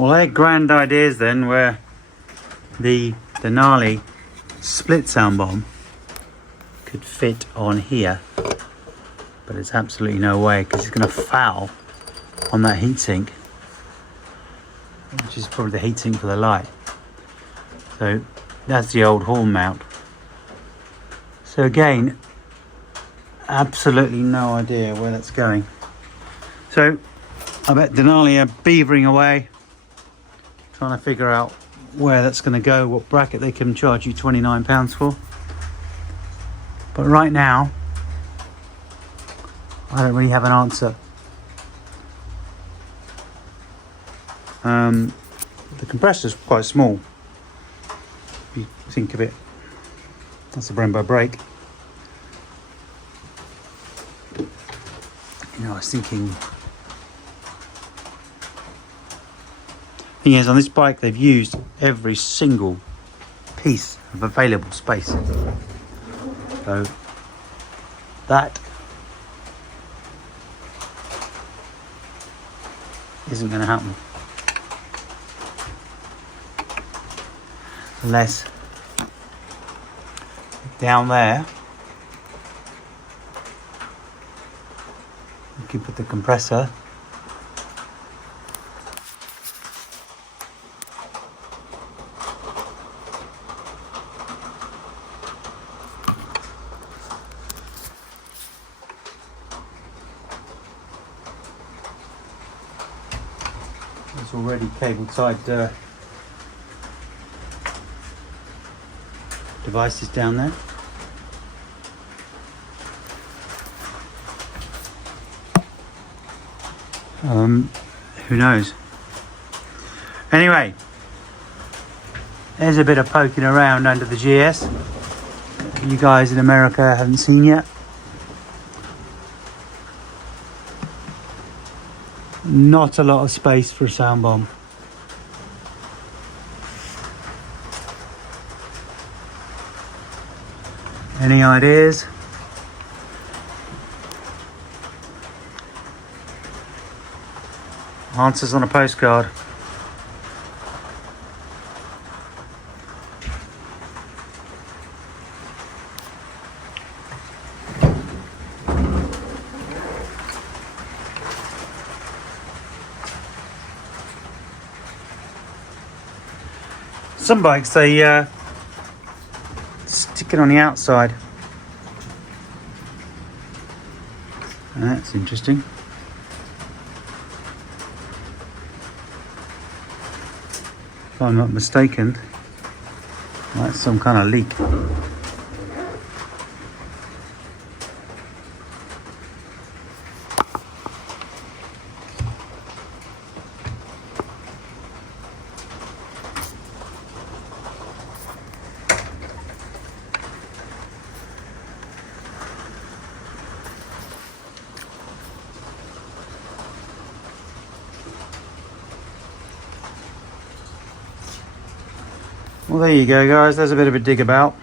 Well, their grand ideas then were the Denali split sound bomb could fit on here, but it's absolutely no way because it's going to foul on that heatsink, which is probably the heatsink for the light. So that's the old horn mount. So again, absolutely no idea where that's going. So I bet Denali are beavering away, trying to figure out where that's going to go, what bracket they can charge you £29 for. But right now, I don't really have an answer. The compressor's quite small, if you think of it. That's a Brembo brake. You know, I was thinking... Thing is, on this bike they've used every single piece of available space. So that isn't going to happen unless down there you can put the compressor there's already cable tied devices down there. Who knows? Anyway, there's a bit of poking around under the GS you guys in America haven't seen yet. Not a lot of space for a sound bomb. Any ideas? Answers on a postcard. Some bikes they stick it on the outside. That's interesting. If I'm not mistaken, that's some kind of leak. Well, there you go, guys. There's a bit of a dig about.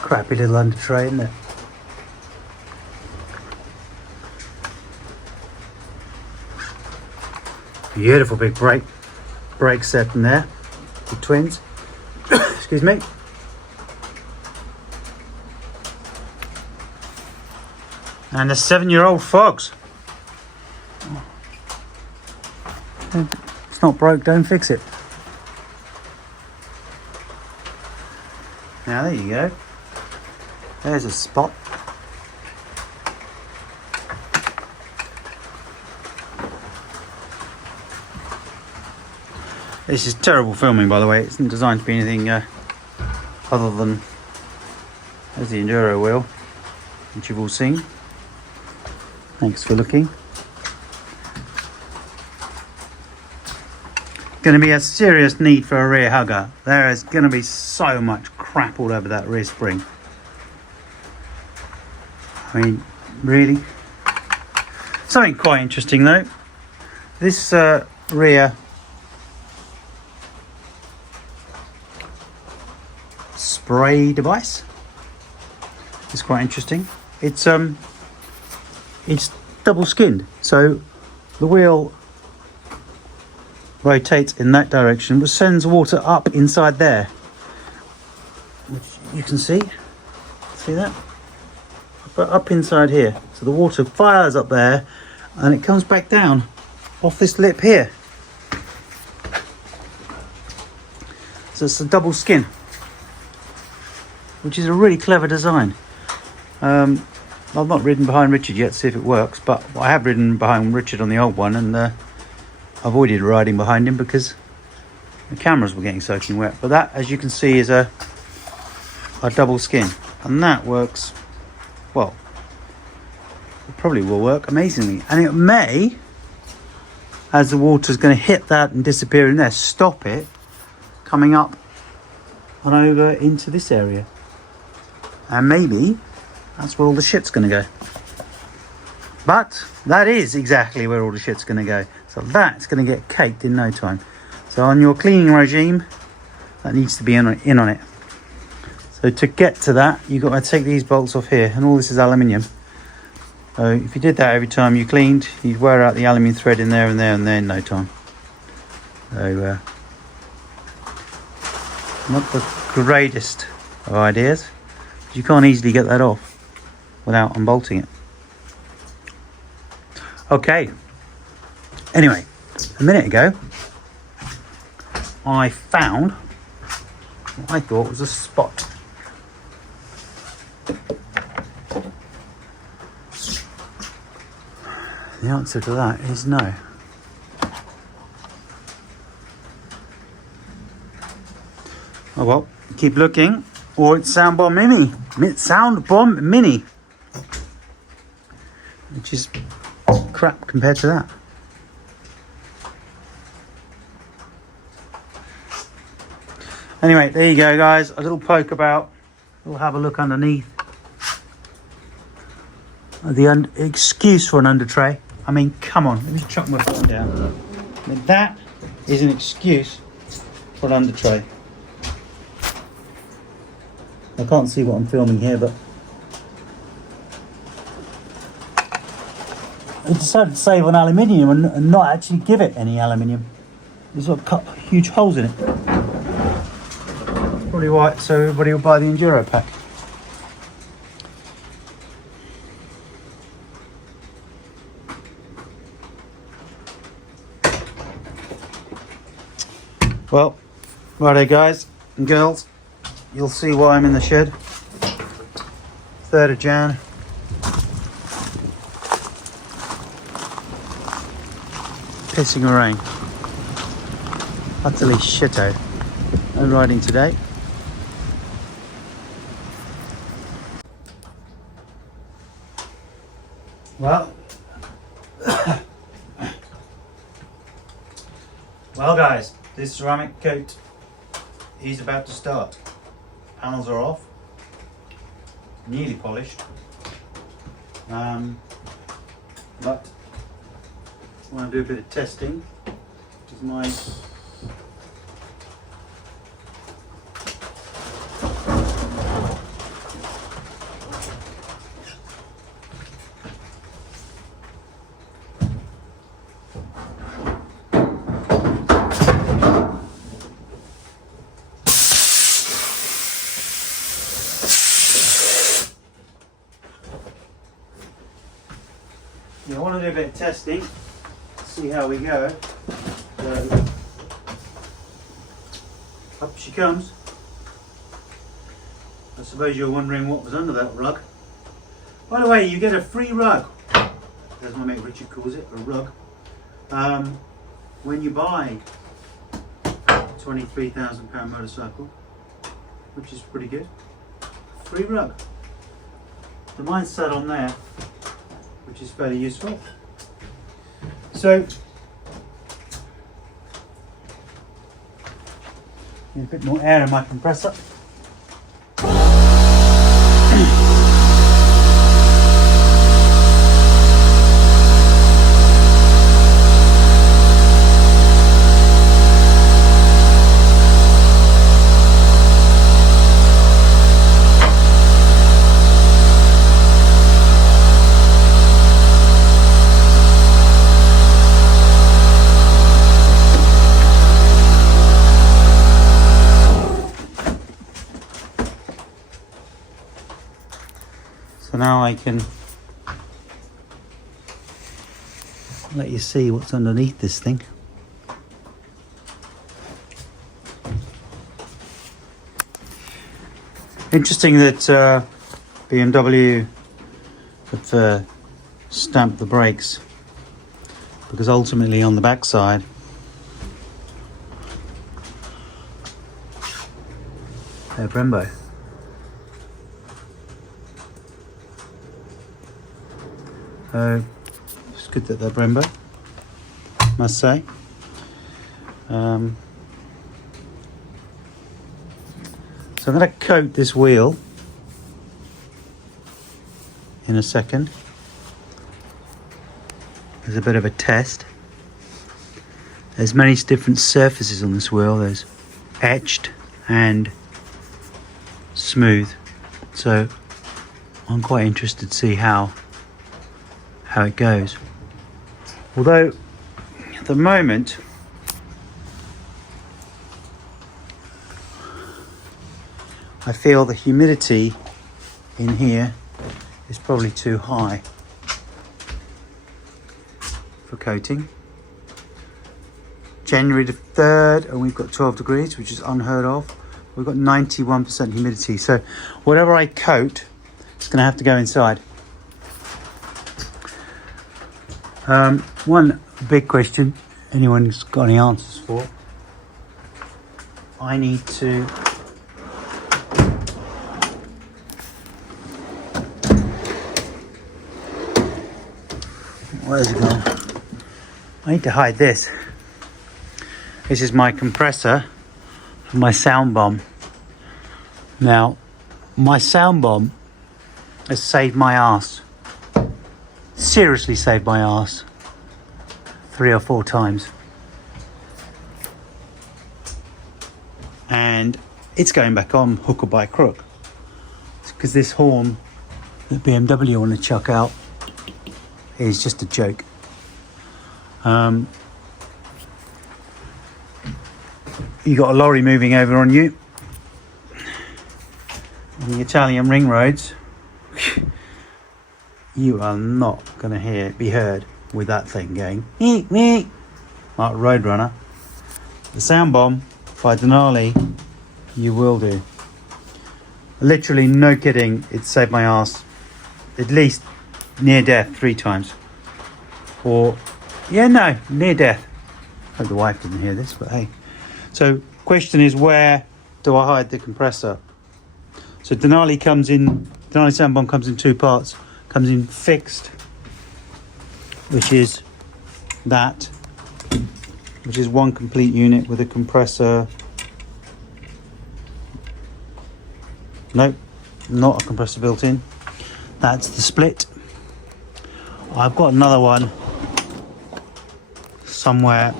Crappy little under tray, isn't it? Beautiful big brake set in there. The twins. Excuse me. And the 7-year-old Fogs. It's not broke, don't fix it. Now there you go. There's a spot. This is terrible filming, by the way. It isn't designed to be anything other than... There's the enduro wheel, which you've all seen. Thanks for looking. Going to be a serious need for a rear hugger. There is going to be so much crap all over that rear spring. I mean, really? Something quite interesting though. This rear spray device, the is quite interesting. It's double skinned, so the wheel rotates in that direction, which sends water up inside there, which you can see that, but up inside here. So the water fires up there and it comes back down off this lip here. So it's a double skin, which is a really clever design. I've not ridden behind Richard yet to see if it works, but I have ridden behind Richard on the old one, and avoided riding behind him because the cameras were getting soaking wet. But that, as you can see, is a double skin, and that works well. It probably will work amazingly, and it may, as the water's going to hit that and disappear in there, stop it coming up and over into this area, and maybe that's where all the shit's going to go. But that is exactly where all the shit's going to go. So that's going to get caked in no time. So on your cleaning regime, that needs to be in on it. So to get to that, you've got to take these bolts off here, and all this is aluminium. So if you did that every time you cleaned, you'd wear out the aluminium thread in there and there and there in no time. So not the greatest of ideas. You can't easily get that off without unbolting it. Okay. Anyway, a minute ago, I found what I thought was a spot. The answer to that is no. Oh well, keep looking, or it's Sound Bomb Mini. Sound Bomb Mini, which is crap compared to that. Anyway, there you go, guys. A little poke about. We'll have a look underneath. The excuse for an under tray. I mean, come on. Let me chuck my phone down. I mean, that is an excuse for an under tray. I can't see what I'm filming here, but I decided to save on aluminium and not actually give it any aluminium. It's got cut huge holes in it. Probably why, so everybody will buy the Enduro pack. Well, righto guys and girls, you'll see why I'm in the shed. 3rd of Jan. Pissing rain. Utterly shitto. No riding today. Well, guys, this ceramic coat is about to start. Panels are off, nearly polished, but I want to do a bit of testing. This is my I want to do a bit of testing, see how we go. So, up she comes. I suppose you're wondering what was under that rug. By the way, you get a free rug. That's what my mate Richard calls it, a rug. When you buy a £23,000 motorcycle, which is pretty good. Free rug. The mine's sat on there, which is fairly useful. So, a bit more air in my compressor. So now I can let you see what's underneath this thing. Interesting that BMW have stamped the brakes, because ultimately on the backside they're Brembo. It's good that they're Brembo, must say. So I'm going to coat this wheel in a second. There's a bit of a test. There's many different surfaces on this wheel. There's etched and smooth. So I'm quite interested to see how it goes. Although at the moment I feel the humidity in here is probably too high for coating. January the 3rd and we've got 12 degrees, which is unheard of. We've got 91% humidity, so whatever I coat, it's going to have to go inside. One big question anyone's got any answers for, I need to where's it gone? I need to hide this. This is my compressor for my sound bomb. Now, my sound bomb has saved my ass. Seriously saved my ass 3 or 4 times. And it's going back on hook or by crook. Because this horn that BMW want to chuck out is just a joke. You got a lorry moving over on you. On the Italian ring roads, you are not going to be heard with that thing going eek, eek, like Roadrunner. The sound bomb by Denali, you will do. Literally, no kidding, it saved my ass at least near death 3 times. Or, yeah, no, near death. Hope the wife didn't hear this, but hey. So, question is, where do I hide the compressor? So Denali sound bomb comes in 2 parts. Comes in fixed, which is that, which is one complete unit with a compressor. Nope, not a compressor built in. That's the split. I've got another one somewhere.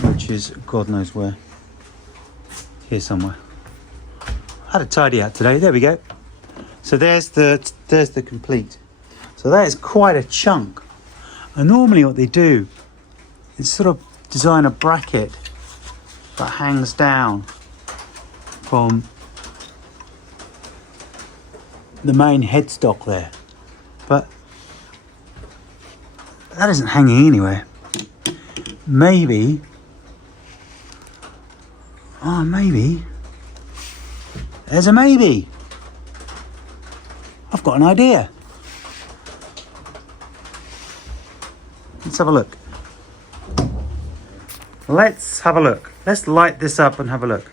Which is God knows where. Here somewhere. I had to tidy out today. There we go. So there's the complete. So that is quite a chunk. And normally what they do is sort of design a bracket that hangs down from the main headstock there. But that isn't hanging anywhere. Maybe. Oh, maybe. There's a maybe. I've got an idea. Let's have a look. Let's have a look. Let's light this up and have a look.